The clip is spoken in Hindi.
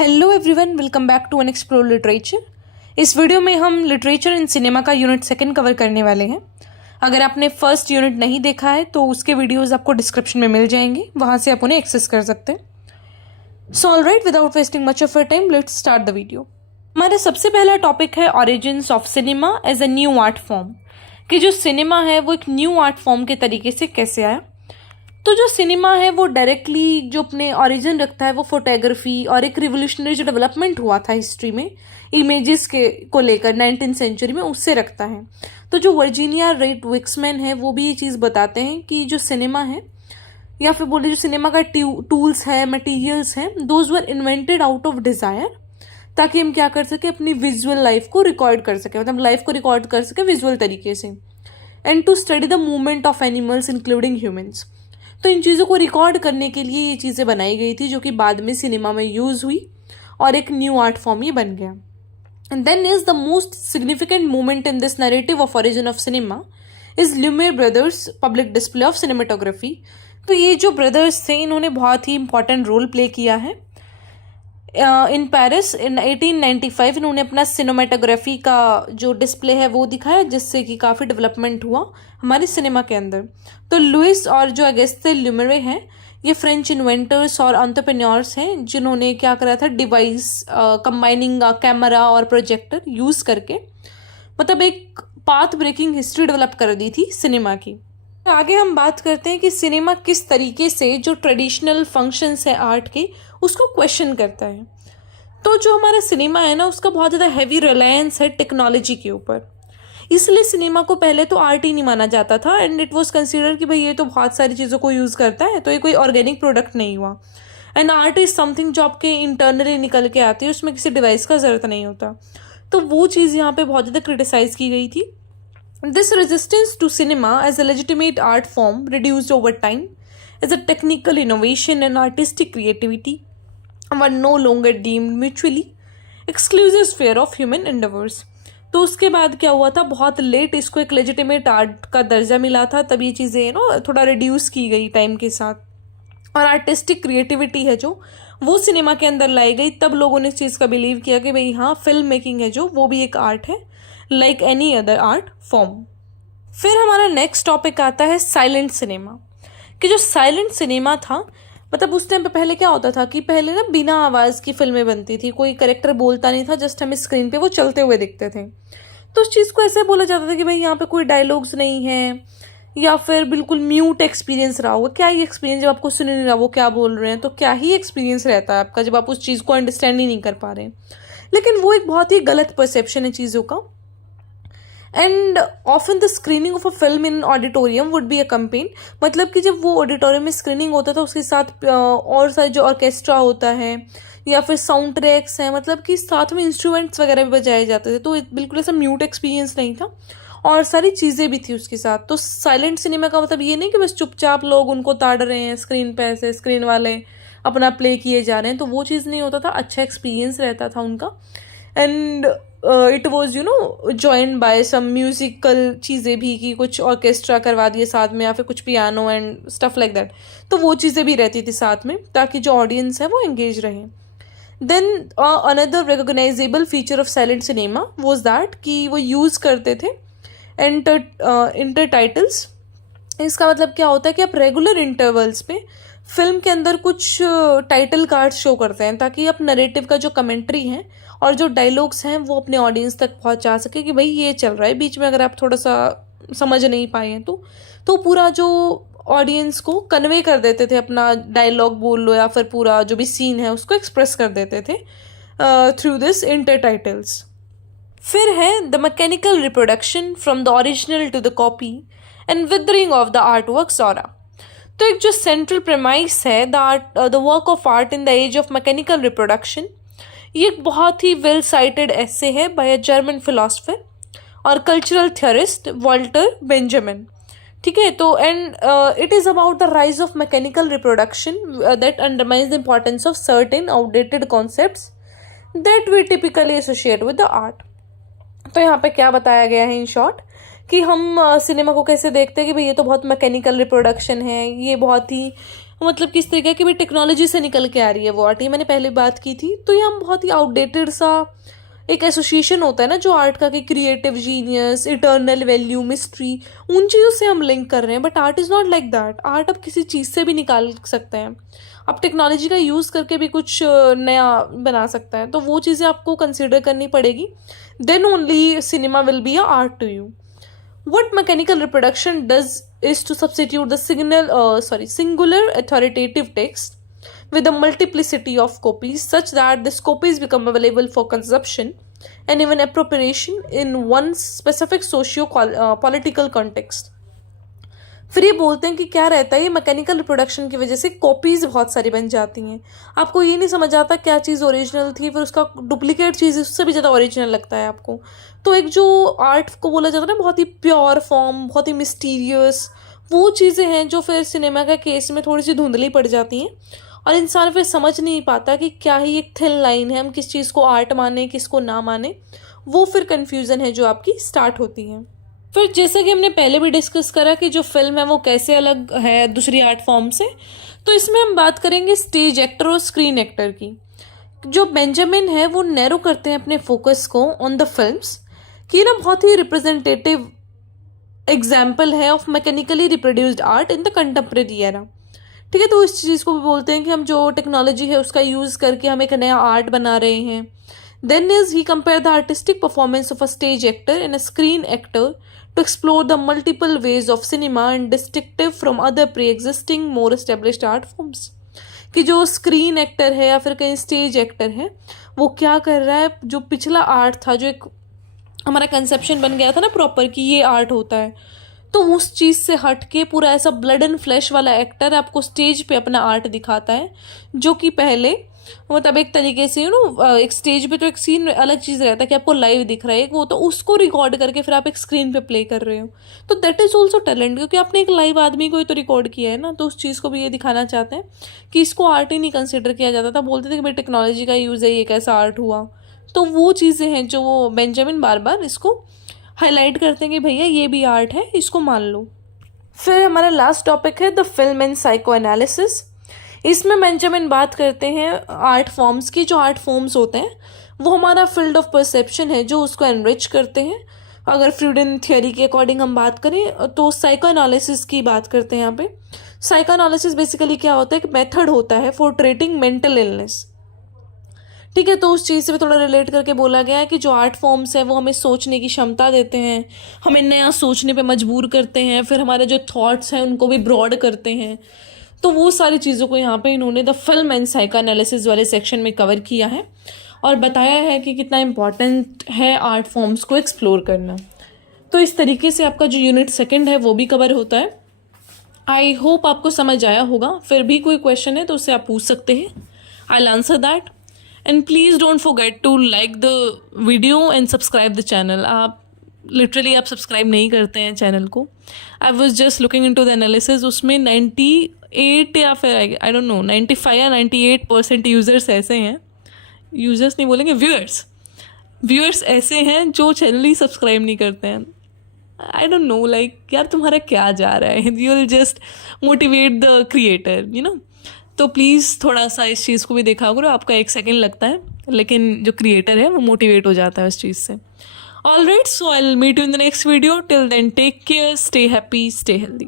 Hello everyone, welcome back to unexplored literature. इस वीडियो में हम लिटरेचर इन सिनेमा का यूनिट सेकंड कवर करने वाले हैं। अगर आपने फर्स्ट यूनिट नहीं देखा है तो उसके वीडियोस आपको डिस्क्रिप्शन में मिल जाएंगे, वहां से आप उन्हें एक्सेस कर सकते हैं। So alright, without wasting much of your time, let's start the video. हमारा सबसे पहला टॉपिक है origins of cinema as a new art form, कि जो सिनेमा है वो एक न्यू आर्ट फॉर्म के तरीके से कैसे आया। तो जो सिनेमा है वो डायरेक्टली जो अपने ओरिजिन रखता है वो फोटोग्राफी और एक रिवोल्यूशनरी जो डेवलपमेंट हुआ था हिस्ट्री में इमेजेस के को लेकर 19th सेंचुरी में, उससे रखता है। तो जो वर्जीनिया रेट विक्समैन है वो भी ये चीज़ बताते हैं कि जो सिनेमा है या फिर बोले जो सिनेमा का टूल्स है, मटेरियल्स हैं, those were invented out of desire, ताकि हम क्या कर सके, अपनी विजुअल लाइफ को रिकॉर्ड कर सके, मतलब लाइफ को रिकॉर्ड कर सके विजुअल तरीके से, and to study the movement of animals including humans. तो इन चीज़ों को रिकॉर्ड करने के लिए ये चीज़ें बनाई गई थी, जो कि बाद में सिनेमा में यूज़ हुई और एक न्यू आर्ट फॉर्म ये बन गया। And then is the most significant movement in this narrative of origin of cinema is Lumière brothers public display of cinematography. तो ये जो ब्रदर्स थे इन्होंने बहुत ही इंपॉर्टेंट रोल प्ले किया है। इन पेरिस इन 1895 इन्होंने अपना सिनेमेटोग्राफी का जो डिस्प्ले है वो दिखाया, जिससे कि काफ़ी डेवलपमेंट हुआ हमारे सिनेमा के अंदर। तो लुइस और जो अगस्ते ल्यूमेरे हैं ये फ्रेंच इन्वेंटर्स और एंटरप्रेन्योर्स हैं, जिन्होंने क्या करा था, डिवाइस कंबाइनिंग कैमरा और प्रोजेक्टर यूज़ करके मतलब एक पाथ ब्रेकिंग हिस्ट्री डेवलप कर दी थी सिनेमा की। आगे हम बात करते हैं कि सिनेमा किस तरीके से जो ट्रेडिशनल फंक्शंस है आर्ट के उसको क्वेश्चन करता है। तो जो हमारा सिनेमा है ना, उसका बहुत ज़्यादा हैवी रिलायंस है टेक्नोलॉजी के ऊपर, इसलिए सिनेमा को पहले तो आर्ट ही नहीं माना जाता था, एंड इट वाज कंसीडर कि भाई ये तो बहुत सारी चीज़ों को यूज़ करता है, तो ये कोई ऑर्गेनिक प्रोडक्ट नहीं हुआ। एंड आर्ट इज़ समथिंग जो आपके इंटरनली निकल के आती है, उसमें किसी डिवाइस का ज़रूरत नहीं होता। तो वो चीज़ यहाँ पे बहुत ज़्यादा क्रिटिसाइज़ की गई थी। This resistance to cinema as a legitimate art form reduced over time as a technical innovation and artistic creativity were no longer deemed mutually exclusive sphere of human endeavors। तो उसके बाद क्या हुआ था, बहुत लेट इसको एक लेजिटिमेट आर्ट का दर्जा मिला था, तब ये चीज़ें थोड़ा रिड्यूस की गई टाइम के साथ, और आर्टिस्टिक क्रिएटिविटी है जो वो सिनेमा के अंदर लाई गई। तब लोगों ने इस चीज़ का बिलीव किया कि भाई हाँ, फिल्म मेकिंग है जो वो भी एक आर्ट है, like any other art form. फिर हमारा नेक्स्ट टॉपिक आता है साइलेंट सिनेमा, कि जो साइलेंट सिनेमा था, मतलब उस टाइम पे पहले क्या होता था कि पहले ना बिना आवाज़ की फिल्में बनती थी, कोई करेक्टर बोलता नहीं था, जस्ट हमें स्क्रीन पे वो चलते हुए दिखते थे। तो उस चीज़ को ऐसे बोला जाता था कि भाई यहाँ पे कोई डायलॉग्स नहीं है, या फिर बिल्कुल म्यूट एक्सपीरियंस रहा होगा। क्या ही एक्सपीरियंस, जब आपको सुन नहीं रहा वो क्या बोल रहे हैं, तो क्या ही एक्सपीरियंस रहता है आपका जब आप उस चीज़ को अंडरस्टैंड ही नहीं कर पा रहे हैं। लेकिन वो एक बहुत ही गलत परसेप्शन है चीज़ों का। And often the screening of a film in auditorium would be a campaign, मतलब कि जब वो ऑडिटोरियम में स्क्रीनिंग होता था उसके साथ और सारे जो ऑर्केस्ट्रा होता है या फिर साउंड ट्रैक्स हैं, मतलब कि साथ में इंस्ट्रूमेंट्स वगैरह भी बजाए जाते थे, तो बिल्कुल ऐसा म्यूट एक्सपीरियंस नहीं था, और सारी चीज़ें भी थी उसके साथ। तो साइलेंट सिनेमा का मतलब ये नहीं कि बस चुपचाप लोग उनको ताड़ रहे हैं स्क्रीन पे, ऐसे स्क्रीन वाले अपना प्ले किए जा रहे हैं, तो वो चीज़ नहीं होता था, अच्छा एक्सपीरियंस रहता था उनका। And it was joined by some musical चीज़ें भी, कि कुछ ऑर्केस्ट्रा करवा दिए साथ में, या फिर कुछ piano and stuff like that, तो वो चीज़ें भी रहती थी साथ में, ताकि जो ऑडियंस है वो एंगेज रहे। Then another recognisable feature of silent cinema was that कि वो यूज़ करते थे इंटर टाइटल्स। इसका मतलब क्या होता है कि आप रेगुलर इंटरवल्स पे फिल्म के अंदर कुछ टाइटल कार्ड्स शो करते हैं, ताकि आप नरेटिव का जो कमेंट्री है और जो डायलॉग्स हैं वो अपने ऑडियंस तक पहुंचा सके कि भाई ये चल रहा है। बीच में अगर आप थोड़ा सा समझ नहीं पाए हैं तो पूरा जो ऑडियंस को कन्वे कर देते थे, अपना डायलॉग बोल लो या फिर पूरा जो भी सीन है उसको एक्सप्रेस कर देते थे थ्रू दिस इंटर टाइटल्स। फिर है the mechanical reproduction from the original to the copy and withering of the art work सॉरा। तो एक जो सेंट्रल प्रेमाइस है the work of art in the age of mechanical reproduction, ये एक बहुत ही वेल साइटेड ऐसे है बाय अ जर्मन फिलोसफर और कल्चरल थियरिस्ट वॉल्टर बेंजामिन। ठीक है, तो and it is about the rise of mechanical reproduction that undermines the importance of certain outdated concepts that we typically associate with the art. तो यहाँ पे क्या बताया गया है इन शॉर्ट, कि हम सिनेमा को कैसे देखते हैं कि भाई ये तो बहुत मैकेनिकल रिप्रोडक्शन है, ये बहुत ही मतलब किस तरीके की भी टेक्नोलॉजी से निकल के आ रही है वो आर्ट, ये मैंने पहले बात की थी। तो ये हम बहुत ही आउटडेटेड सा एक एसोसिएशन होता है ना जो आर्ट का, कि creative genius, eternal value, mystery, उन चीज़ों से हम लिंक कर रहे हैं। But art is not like that. Art आप किसी चीज़ से भी निकाल सकते हैं, आप टेक्नोलॉजी का यूज़ करके भी कुछ नया बना सकते हैं। तो वो चीज़ें आपको कंसिडर करनी पड़ेगी, then only cinema will be a art to you. What mechanical reproduction does is to substitute the singular authoritative text with a multiplicity of copies such that these copies become available for consumption and even appropriation in one specific socio-political context. फिर ये बोलते हैं कि क्या रहता है, ये मैकेनिकल रिप्रोडक्शन की वजह से कॉपीज़ बहुत सारी बन जाती हैं। आपको ये नहीं समझ आता क्या चीज़ ओरिजिनल थी, फिर उसका डुप्लीकेट चीज़ उससे भी ज़्यादा ओरिजिनल लगता है आपको। तो एक जो आर्ट को बोला जाता है ना बहुत ही प्योर फॉर्म, बहुत ही मिस्टीरियस, वो चीज़ें हैं जो फिर सिनेमा का केस में थोड़ी सी धुंधली पड़ जाती हैं और इंसान फिर समझ नहीं पाता कि क्या ही एक थिन लाइन है, हम किस चीज़ को आर्ट माने किसको ना माने। वो फिर कन्फ्यूज़न है जो आपकी स्टार्ट होती है। फिर जैसा कि हमने पहले भी डिस्कस करा कि जो फिल्म है वो कैसे अलग है दूसरी आर्ट फॉर्म से, तो इसमें हम बात करेंगे स्टेज एक्टर और स्क्रीन एक्टर की। जो बेंजामिन है वो नैरो करते हैं अपने फोकस को ऑन द फिल्म्स, कि ना बहुत ही रिप्रेजेंटेटिव एग्जाम्पल है of mechanically reproduced art in the contemporary era. ठीक है, तो इस चीज़ को भी बोलते हैं कि हम जो टेक्नोलॉजी है उसका यूज़ करके हम एक नया आर्ट बना रहे हैं। Then is he compared the artistic performance of a stage actor and a screen actor to explore the multiple ways of cinema and distinctive from other pre-existing more established art forms. कि जो स्क्रीन एक्टर है या फिर कहीं स्टेज एक्टर है वो क्या कर रहा है, जो पिछला आर्ट था, जो एक हमारा कंसेप्शन बन गया था ना प्रॉपर कि ये आर्ट होता है, तो उस चीज़ से हट के पूरा ऐसा ब्लड एंड फ्लैश वाला एक्टर आपको स्टेज पे अपना आर्ट दिखाता है, जो कि पहले मतलब एक तरीके से एक स्टेज पे तो एक सीन अलग चीज़ रहता है कि आपको लाइव दिख रहा है, वो तो उसको रिकॉर्ड करके फिर आप एक स्क्रीन पे प्ले कर रहे हो। तो दैट इज़ ऑल्सो टैलेंट, क्योंकि आपने एक लाइव आदमी को ही तो रिकॉर्ड किया है ना। तो उस चीज़ को भी ये दिखाना चाहते हैं कि इसको आर्ट ही नहीं कंसिडर किया जाता था, बोलते थे कि भाई टेक्नोलॉजी का यूज़ है, ये कैसा आर्ट हुआ। तो वो चीज़ें हैं जो वो बेंजामिन बार बार इसको हाईलाइट करते हैं कि भैया ये भी आर्ट है, इसको मान लो। फिर हमारा लास्ट टॉपिक है the film and psycho analysis. इसमें बेंजामिन बात करते हैं आर्ट फॉर्म्स की। जो आर्ट फॉर्म्स होते हैं वो हमारा फील्ड ऑफ परसेप्शन है जो उसको एनरिच करते हैं। अगर फ्रीडन थियोरी के अकॉर्डिंग हम बात करें तो साइको एनालिसिस की बात करते हैं यहाँ पे। साइको एनालिसिस बेसिकली क्या होता है, एक मेथड होता है फॉर ट्रीटिंग मेंटल इलनेस। ठीक है, तो उस चीज़ से भी थोड़ा रिलेट करके बोला गया है कि जो आर्ट फॉर्म्स है वो हमें सोचने की क्षमता देते हैं, हमें नया सोचने पे मजबूर करते हैं, फिर हमारे जो थॉट्स हैं उनको भी ब्रॉड करते हैं। तो वो सारी चीज़ों को यहाँ पे इन्होंने the film and psycho analysis वाले सेक्शन में कवर किया है और बताया है कि कितना इम्पॉर्टेंट है आर्ट फॉर्म्स को एक्सप्लोर करना। तो इस तरीके से आपका जो यूनिट सेकंड है वो भी कवर होता है। आई होप आपको समझ आया होगा। फिर भी कोई क्वेश्चन है तो उससे आप पूछ सकते हैं, I will answer that. And please don't forget to like the video and subscribe the channel. आप लिटरली आप सब्सक्राइब नहीं करते हैं चैनल को। I was just looking into the analysis, उसमें 98 या फिर आई डोंट नो 95 या 98% यूज़र्स ऐसे हैं, यूज़र्स नहीं बोलेंगे, व्यूअर्स ऐसे हैं जो चैनल ही सब्सक्राइब नहीं करते हैं। आई डोंट नो लाइक यार तुम्हारा क्या जा रहा है, you will just motivate the creator you know. तो प्लीज़ थोड़ा सा इस चीज़ को भी देखा करो। आपका 1 सेकेंड लगता है लेकिन जो क्रिएटर है वो मोटिवेट हो जाता है उस चीज़ से। All right, so I'll meet you in the next video. Till then, take care, stay happy, stay healthy.